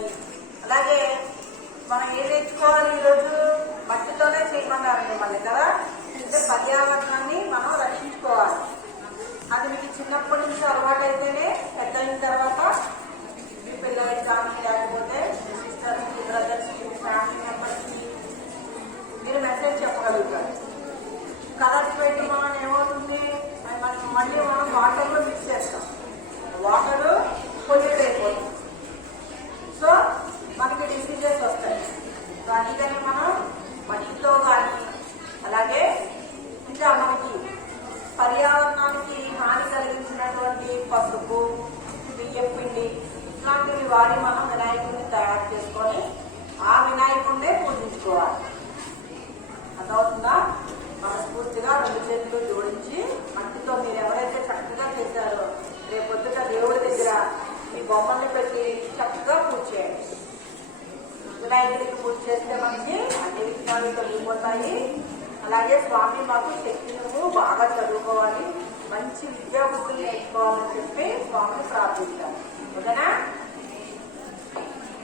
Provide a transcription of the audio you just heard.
ఉంటాయి. అలాగే మనం ఏం నేర్చుకోవాలి ఈరోజు? మట్టితోనే చేయమన్నారండి మళ్ళీ కదా. అంటే పర్యావరణాన్ని మనం రక్షించుకోవాలి. అది మీకు చిన్నప్పటి నుంచి అలవాటు అయితేనే పెద్ద అయిన తర్వాత మీ పిల్లలకి కానీ లేకపోతే మీ సిస్టర్స్కి, బ్రదర్స్కి, ఫ్యామిలీ మెంబర్స్కి మీరు మెసేజ్ చెప్పగలుగుతారు. కలర్స్ పెట్టి మనం ఏమవుతుంది, మళ్ళీ మనం వాటర్లో మిక్స్ చేస్తాం, వాటర్ పొల్యూట్ అయిపోతుంది. సో మనకి డిసీజెస్ వస్తాయి. సో అందుకని మనం మట్టితో కానీ అలాగే ఇంకా మనకి పర్యావరణానికి హాని కలిగించినటువంటి పసుపు, బియ్యం పిండి ఇట్లాంటివి వాడి మనం వినాయకుడిని తయారు చేసుకొని ఆ వినాయకుడినే పూజించుకోవాలి. అర్థమవుతుందా? మనస్ఫూర్తిగా 2 చేతులు జోడించి మట్టితో మీరు ఎవరైతే చక్కగా చేశారో రేపొద్దుట దేవుడి దగ్గర మీ బొమ్మల్ని పెట్టి చక్కగా పూజ చేయండి. వినాయకుడికి పూజ చేస్తే మనకి అన్ని విఘ్నాలు తొలగిపోతాయి. అలాగే స్వామి మాకు శక్తిని బాగా చదువుకోవాలి, మంచి విద్యాబుద్ధులు నేర్చుకోవాలని చెప్పి స్వామిని ప్రార్థిస్తాం. ఓకేనా?